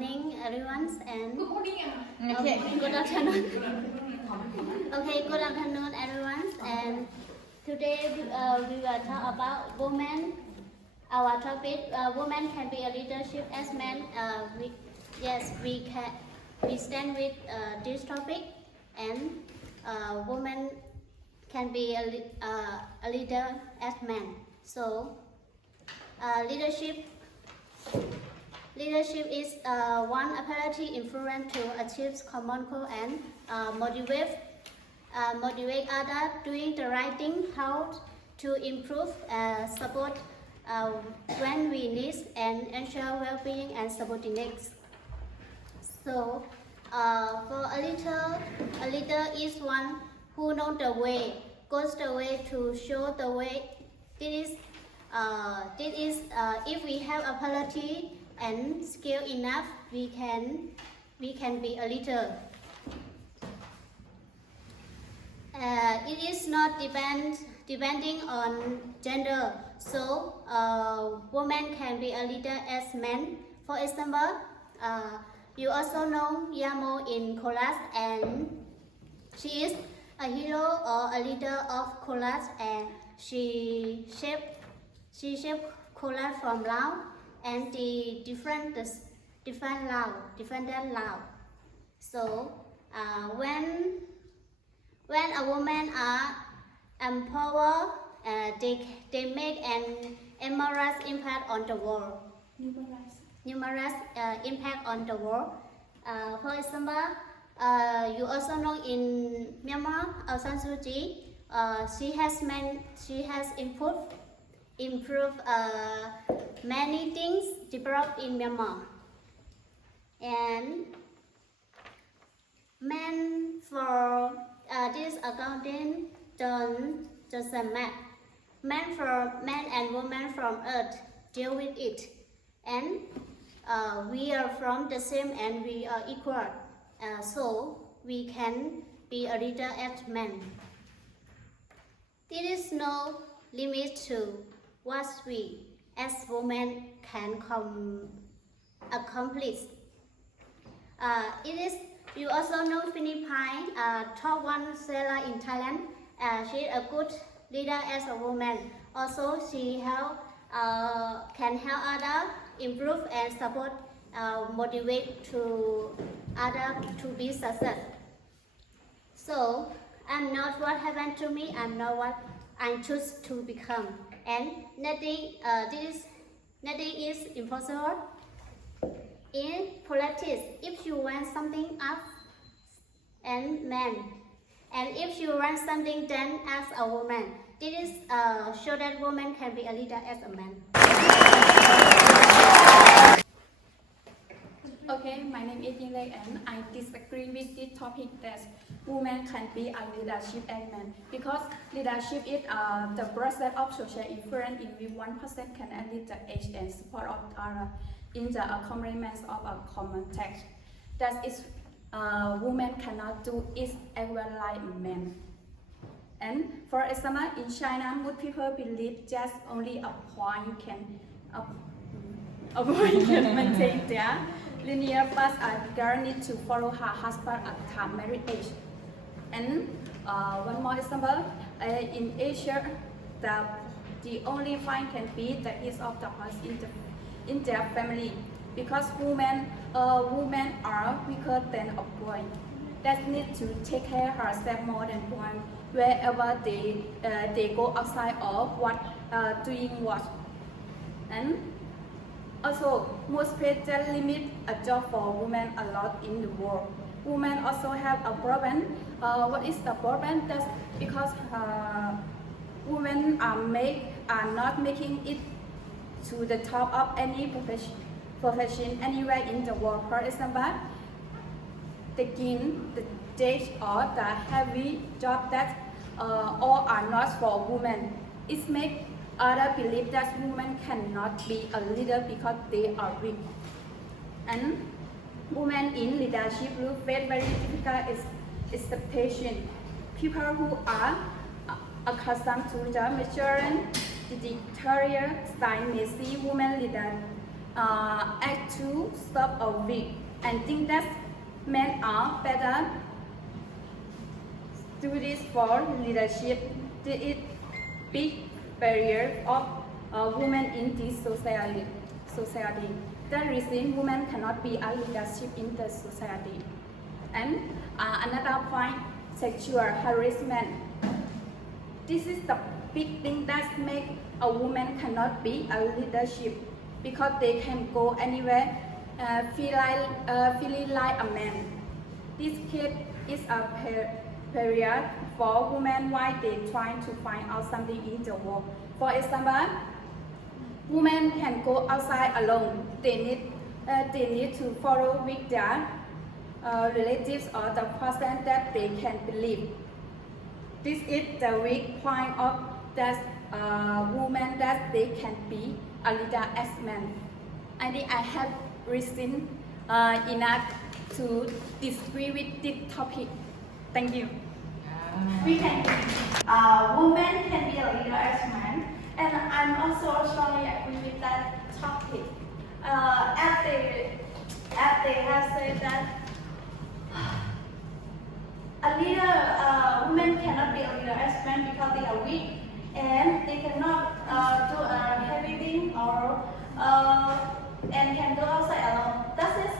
morning, everyone, and Good morning. good afternoon. Okay, good afternoon, everyone. And today we will talk about women. Our topic: women can be a leadership as men. We can. We stand with this topic, and women can be a leader as men. So, Leadership is one ability influence to achieve common goal and motivate others doing the right thing, how to improve, support when we need, and ensure well-being and subordinates. So, for a leader is one who knows the way, goes the way to show the way. This is if we have ability and skill enough, we can be a leader. It is not depending on gender. So women can be a leader as men. For example, you also know Yamo in Kolas, and she is a hero or a leader of Kolas, and she shaped Kolas from Laos and the different Laos. So when a woman are empowered, they make an enormous impact on the world. Numerous impact on the world. For example, you also know in Myanmar, Aung San Suu Kyi, she has improved many things developed in Myanmar. And men for this accounting doesn't matter. Men and women from Earth deal with it, and we are from the same and we are equal. So we can be a leader as men. There is no limit to what we as women can accomplish. You also know Philippines, top one seller in Thailand. She is a good leader as a woman. Also, she can help others improve and support, motivate to others to be successful. So I'm not what happened to me. I'm not what I choose to become. And nothing is impossible. In politics, if you want something up and man, and if you want something done as a woman, this is show that woman can be a leader as a man. Okay, my name is Yinglei, and I disagree with this topic that women can be a leadership as men, because leadership is the process of social influence in which one person can lead the age and support of others in the accomplishment of a common task. That is, women cannot do it as well like men. And for example, in China, most people believe just only a boy can maintain their linear path. A girl needs to follow her husband at married age. And one more example, in Asia, the only fine can be the head of the house in their family, because women are weaker than a boy. That need to take care of herself more than boy wherever they go outside of doing what. And also, most places limit a job for women a lot in the world. Women also have a problem. What is the problem? That's because women are not making it to the top of any profession anywhere in the world. For example, taking the stage or the heavy job that all are not for women. It makes others believe that women cannot be a leader because they are weak. And women in leadership will face very difficult expectations. People who are accustomed to the mature dictatorial style may see women act to stop a weak and think that men are better suited for leadership. This is big barrier of women in this society. The reason women cannot be a leadership in the society. And another point, sexual harassment. This is the big thing that make a woman cannot be a leadership because they can go anywhere feeling like a man. This case is a period for women while they trying to find out something in the world. For example, women can go outside alone. They need to follow with their relatives or the person that they can believe. This is the weak point of that woman that they can be a leader as men. I think I have reason enough to disagree with this topic. Thank you. We can, women can be a leader as men, and I'm also strongly agree with that topic. As they have said that a leader, women cannot be a leader as men because they are weak and they cannot do a heavy thing or and can go outside alone. That is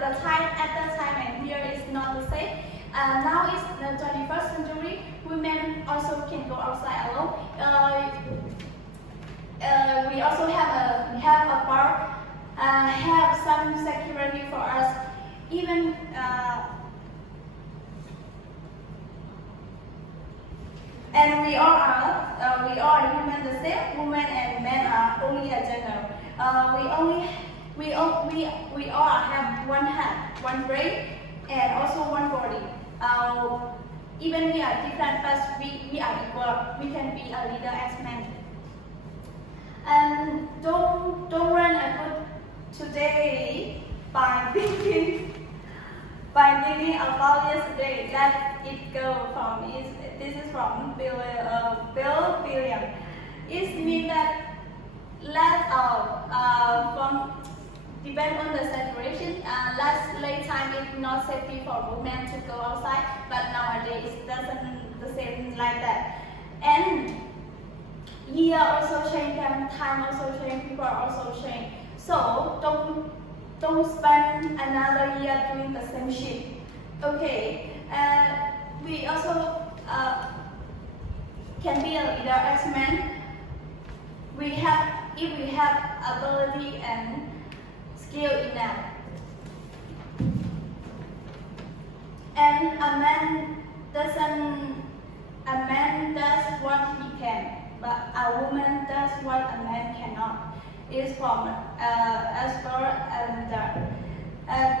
the time at that time and here is not the same. Now is the 21st century. Women also can go outside alone. We also have a bar, have some security for us. Even and we all are human the same. Women and men are only a gender. We all have one head, one brain, and also one body. Even we are different, but we are equal. We can be a leader as men. And don't run a good today by thinking about yesterday that it go from this is from Bill William. It means that from depend on the situation. Last time it's not safety for women to go outside, but nowadays it doesn't the same like that. And year also change, time also change, people also change. So don't spend another year doing the same shit. Okay. We also can be a leader as men. If we have ability and skill enough. And a man does what he can, but a woman does what a man cannot. Is from as far as that.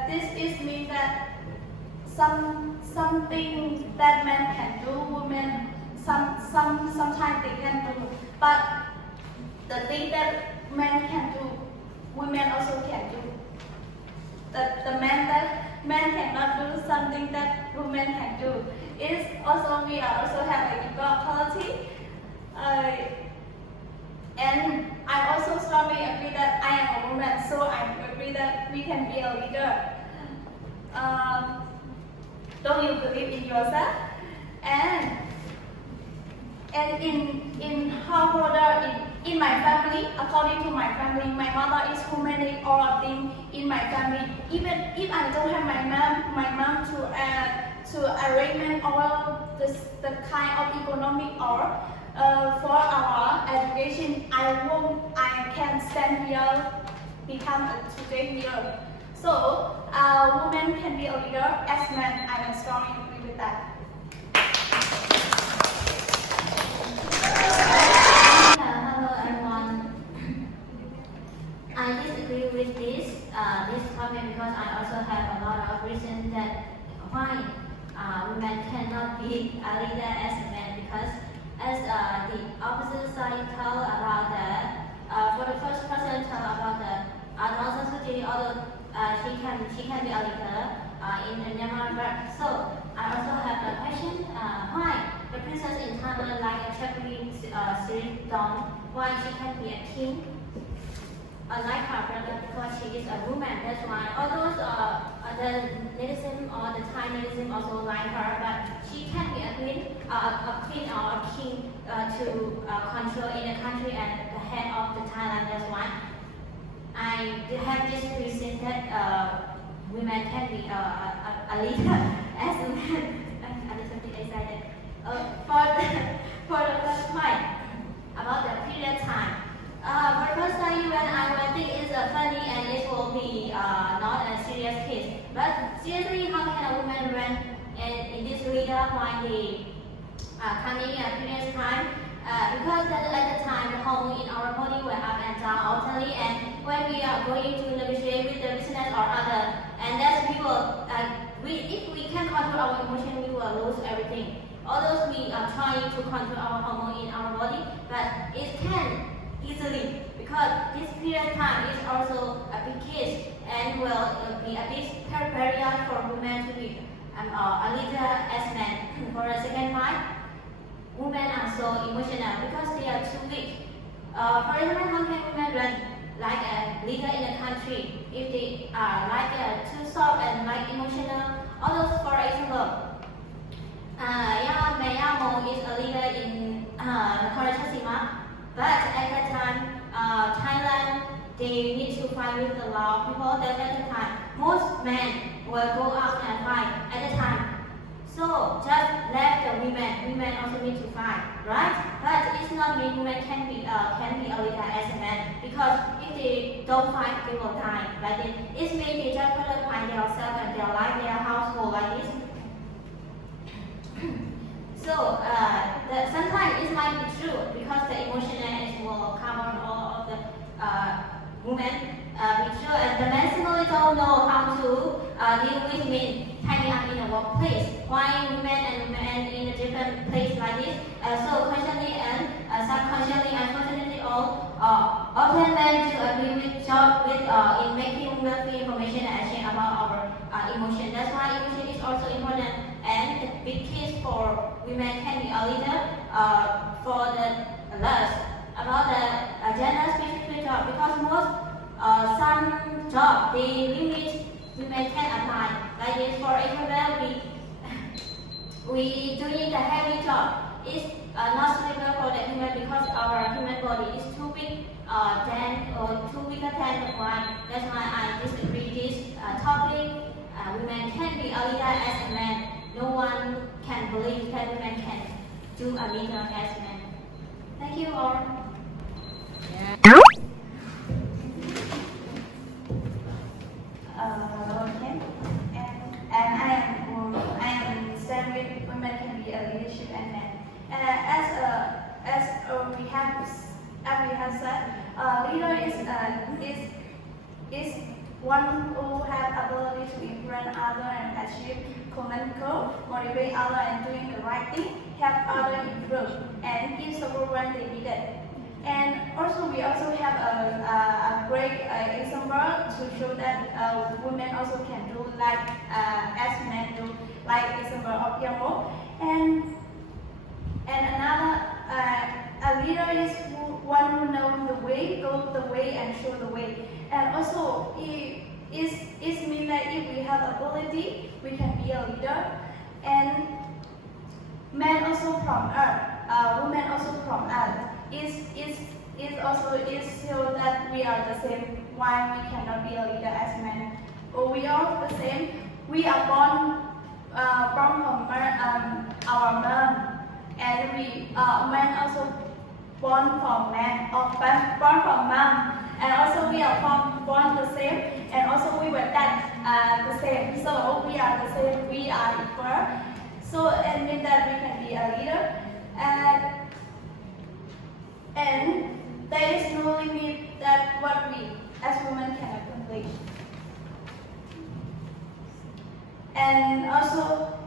This is mean that something that men can do, women sometimes they can do, but the thing that men can do, women also can do. The men cannot do something that women can do. Is also we are also have an equality. And I also strongly agree that I am a woman, so I agree that we can be a leader. Don't you believe in yourself? And in householder, in my family, according to my family, my mother is who manage all of things in my family. Even if I don't have my mom to arrange all the kind of economic or for our education, I can stand here, become a today here. So women can be a leader as men. I am strongly agree with that. Hello everyone. I disagree with this comment because I also have a lot of reasons that why women cannot be a leader as a man, because as the opposite side tell about for the first person tell about the Northern society, although she can be a leader in Myanmar. But so I also have a question: why the princess in Thailand like a Chakri Sri Dong, why she can be a king? like her brother because she is a woman. That's why all those the netizen or the Thai netizen also like her, but she can be a queen or a king to control in the country and the head of the Thailand. That's why I have just presented women can be a leader as a man. I'm a little bit excited. For the first point about the period time. For the first time, when I think it's funny and it will be not a serious case. But seriously, how can a woman run in this leader when they coming period time? Because at the time, the hormone in our body were up and down alternately, and when we are going to negotiate with the business or other, and that's we will, if we can control our emotion, we will lose everything. Although we are trying to control our hormone in our body, but it can easily because this period time is also a big case and will be a big barrier for women to be a leader as men. For the second point, women are so emotional because they are too weak. For example, how can women run like a leader in a country if they are like too soft and like emotional? Although, for example, Mayamo is a leader in Korachasima, but at that time, Thailand, they need to fight with the law people. That at the time, most men will go out and fight at the time. So just let the women. Women also need to fight, right? But it's not mean women can be a leader as a man because if they don't fight, they will die. Like this, it means they just put find themselves and their life, their household like this. So sometimes it might be true because the emotionalness will cover all of the women. Be true, and the men simply don't know how to deal with men hanging up in a workplace. Why women and men in a different place like this? So consciously and subconsciously, unfortunately, often men do a really good job with in making women feel information and action about our emotion. That's why emotion is also important. And the big case for women can be a leader for the lust about the gender specific job because most some job they limit women can apply. Like this, for example, we doing the heavy job is not suitable for the human because our human body is too weak too weaker than the mind. That's why I disagree this topic. Women can be a leader as a man. No one can believe that women can do a leader as men. Thank you all. Okay. And I am stand with women can be a leadership and men. As we have said, leader is one who has ability to influence others and achieve common goal, motivate others and doing the right thing, help others improve, and give support when they need it. And also, we also have a great example to show that women also can do like as men do, like example of Yamo. And another, a leader is one who knows the way, goes the way, and show the way. And also, it means that if we have ability, we can be a leader. And men also from earth, women also from earth. It also shows that we are the same. Why we cannot be a leader as men? We are the same. We are born from our mom, and we men also born from man or born from mom, and also we are born the same, and also we were dead the same. So we are the same. We are equal. So it means that we can be a leader, and there is no limit that what we as women can accomplish. And also,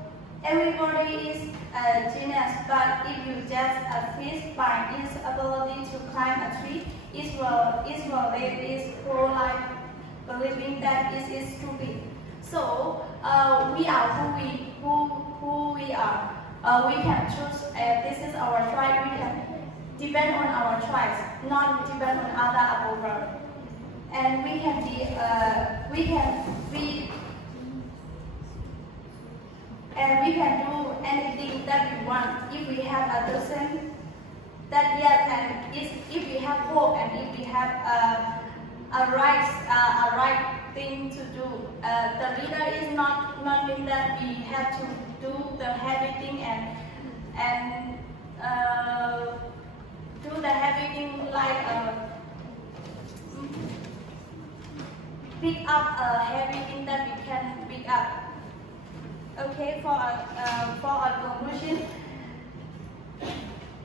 everybody is a genius, but if you just fix by its ability to climb a tree, it will live its whole life believing that it is stupid. So we are who we are. We can choose. This is our choice. We can depend on our choice, not depend on other approval. and we can be we can do anything that we want if we have a person that yes, and if we have hope and if we have a right thing to do. The leader is not mean that we have to do the heavy thing and do the heavy thing like pick up a heavy thing that we can pick up. Okay, for a conclusion,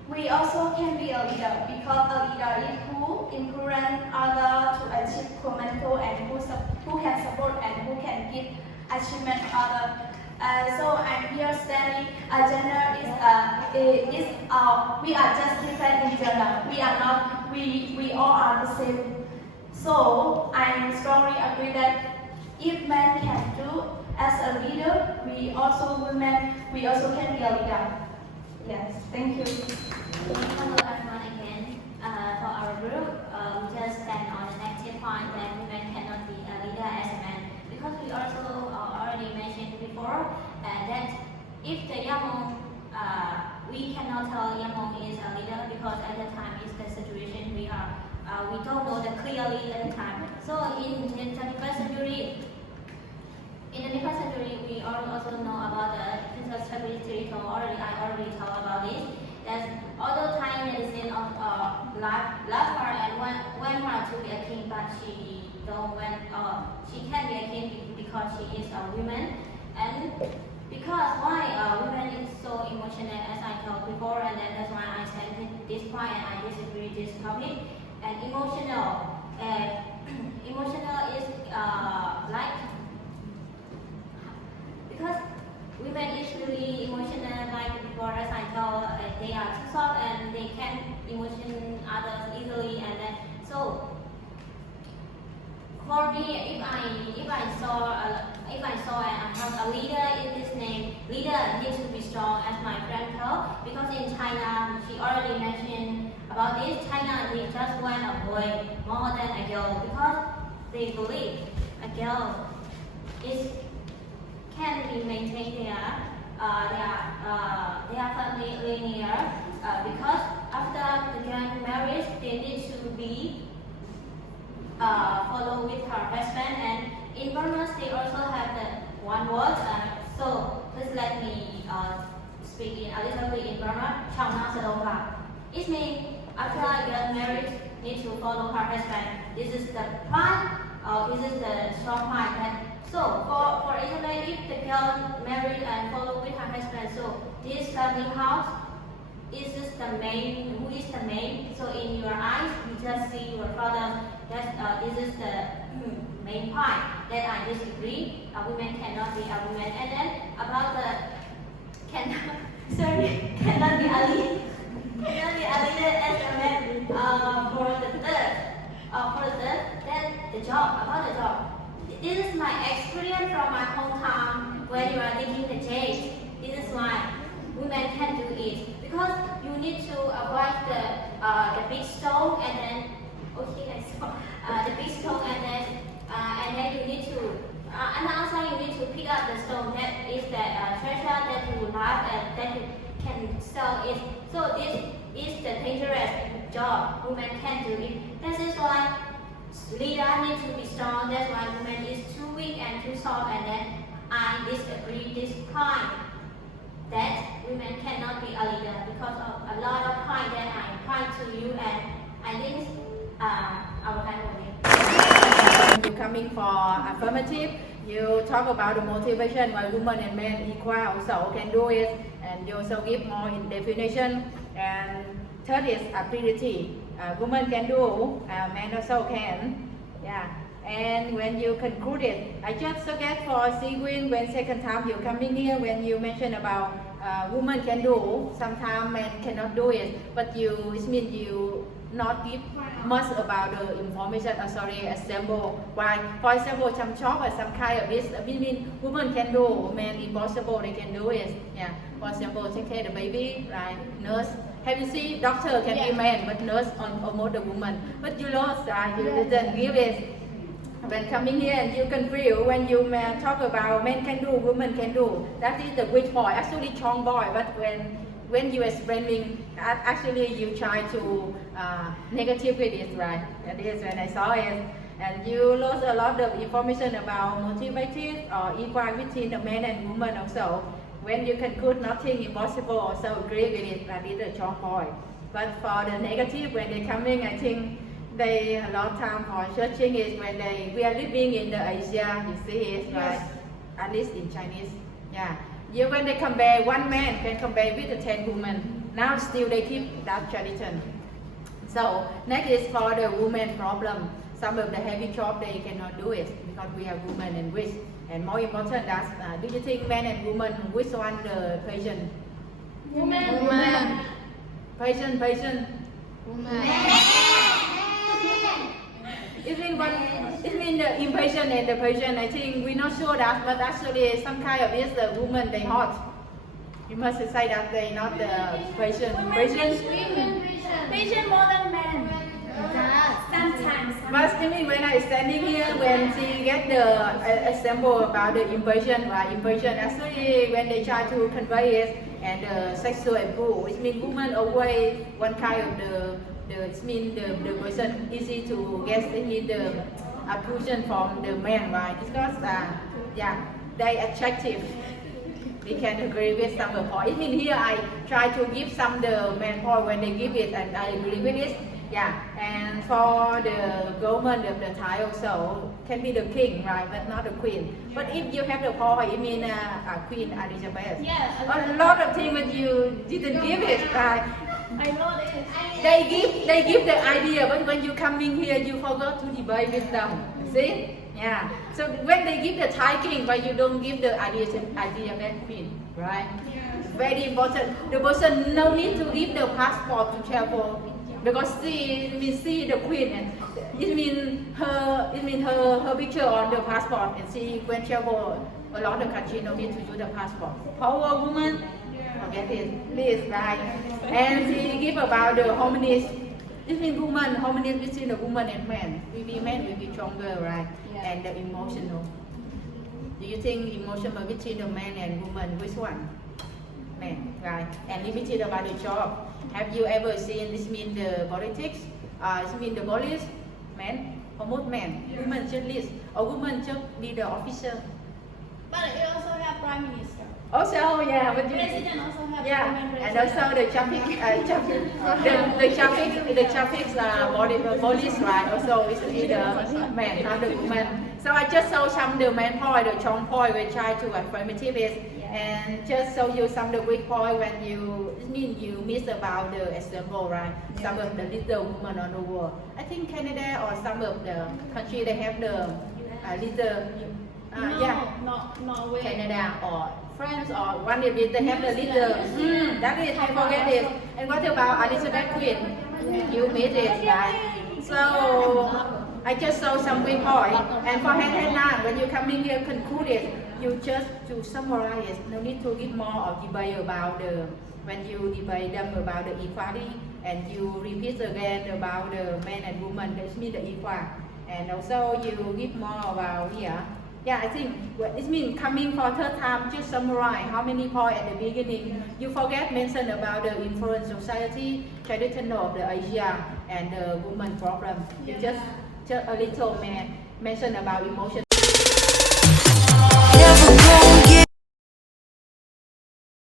we also can be a leader because a leader is who influence others to achieve common goal and who can support and who can give achievement to others. So I'm here standing. Gender is we are just different in gender. We are not. We all are the same. So I strongly agree that if men can do as a leader, we also women can be a leader. Yes, thank you. Hello everyone again. For our group, we just stand on the negative point that women cannot be a leader as a man because we also already mentioned before that if the Yamong, we cannot tell Yamong is a leader because at the time is the situation we don't know that clearly at the time. So in the 21st century, we also know about the interstability. I already talked about this. That although Thai medicine love her and want her to be a king, but she don't want. She can be a king because she is a woman, and because why women is so emotional as I talked before, and then that's why I said this point and I disagree this topic. And emotional is like. Because women is really emotional like before as I told, they are too soft and they can emotion others easily and then so for me if I saw and have a leader in this name, leader needs to be strong as my friend told because in China she already mentioned about this. China they just want a boy more than a girl because they believe a girl can be maintain their family linear because after the girl marriage they need to be follow with her husband and in Burma they also have the one word so please let me speak in a little bit in Burma. It means after a girl marriage need to follow her husband. This is the point this is the strong point that so for example, if the girl married and follow with her husband, so this family house is just the main. Who is the main? So in your eyes, you just see your father. That this is the main point that I disagree. A woman cannot be a woman. And then about the cannot be a leader. Cannot be a leader as a man. For the third, then the job about the job. This is my experience from my hometown where you are digging the change. This is why women can do it because you need to avoid the big stone and then the big stone and then you need to and also you need to pick up the stone that is the treasure that you love and that you can sell it. So this is the dangerous job. Women can do it. That is why. Leader needs to be strong. That's why women is too weak and too soft. And then I disagree this point that women cannot be a leader because of a lot of points that I point to you. And I think our time will be. You coming for affirmative. You talk about the motivation why women and men equal also can do it, and you also give more in definition. And third is ability. Women can do, men also can. Yeah. And when you concluded, I just forget for Sequin when second time you coming here when you mention about women can do, sometimes men cannot do it, but it means you not give much about the information. Example. Why? For example, some job or some kind of this, mean women can do, men impossible they can do it. Yeah. For example, take care of the baby, right? Nurse. Have you seen doctor can be man, but nurse almost the woman. But you lost, you didn't give it. When coming here and you can feel when you talk about men can do, women can do. That is the weak point. Actually, strong boy. But when you explaining, actually you try to negative with it, right? That is when I saw it. And you lost a lot of information about motivated or equal between the man and woman also. When you can put nothing impossible, also agree with it. That is a strong point. But for the negative, when they coming, I think they a lot of time for searching is when we are living in the Asia, you see it, right? At least in Chinese, yeah. When they compare one man can compare with the 10 women. Now still they keep that tradition. So next is for the women problem. Some of the heavy job they cannot do it because we have women and rich. And more important, that's do you think men and women which one the patient? Woman. Patient. It means the impatient and the patient. I think we're not sure that, but actually some kind of is the woman they hot. You must say that they not the patient. Patient more than men. Sometimes. But I mean, when I standing here, when she get the example about the impatient, right? Impatient actually when they try to convey it and the sexual abuse, it means woman always one kind of it means the person easy to get the attention from the man, right? Because they attractive. We can agree with some of the point. It means here I try to give some the man point when they give it, and I agree with it. Yeah, and for the government of the Thai also can be the king, right, but not the queen. But if you have the point, it means Queen Elizabeth. Yeah. A lot of things, but you didn't give it, right? I know it. They give the idea, but when you coming here, you forgot to debate with them. See? Yeah. So when they give the Thai king, but you don't give the idea of queen, right? Very important. The person no need to give the passport to travel because see the queen and it mean her picture on the passport and see when travel a lot of country no need to use the passport. Power woman. Forget it, please, right? And she give about the harmonies. It means woman, harmonies between the woman and man. Men will be stronger, right? And the emotional. Do you think emotional between the man and woman, which one? Man, right? And limited about the job. Have you ever seen this mean the politics? This mean the police, man, almost man. Woman journalist, or woman just be the officer. But it also have prime minister. Also, yeah, but President also have yeah, and also the traffic, the traffic police, right? Also is the man, not the woman. So I just saw some the man point, the strong point, we try to affirmative it, and just show you some the weak point when you miss about the example, right? Some of the little women on the world. I think Canada or some of the country they have the little. Norway. Canada or France or one of it, they have the leader. That is, I forget it. And what about Elizabeth Queen? You made it, right? So I just saw some weak point. And for Hannah, when you come in here, conclude it. You just to summarize. No need to give more or debate about when you debate them about the equality, and you repeat again about the man and woman. That means the equal. And also you give more about here. Yeah, I think it means coming for third time, just summarize how many points at the beginning. You forget mention about the influence society, traditional of the Asia, and the woman problem. You just a little mention about emotion.